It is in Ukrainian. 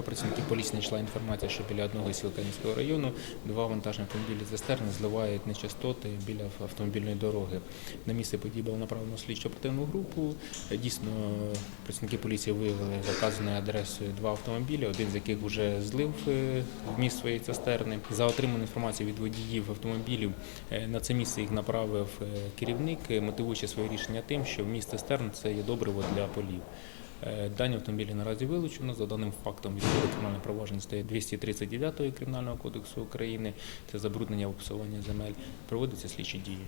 До працівників поліції надійшла інформація, що біля одного сіл Канівського району два вантажні автомобілі цистерни зливають нечистоти біля автомобільної дороги. На місце події було направлено слідчо оперативну групу. Дійсно, працівники поліції виявили за вказаною адресою два автомобілі, один з яких вже злив е, вміст своєї цистерни. За отриману інформацію від водіїв автомобілів е, на це місце їх направив е, керівник, мотивуючи своє рішення тим, що вміст цистерн це є добриво для полів. Е, Дані автомобілі наразі вилучено. За даним фактом відповідно кримінальне провадження стає 239 Кримінального кодексу України. Це забруднення обсування земель. Проводяться слідчі дії.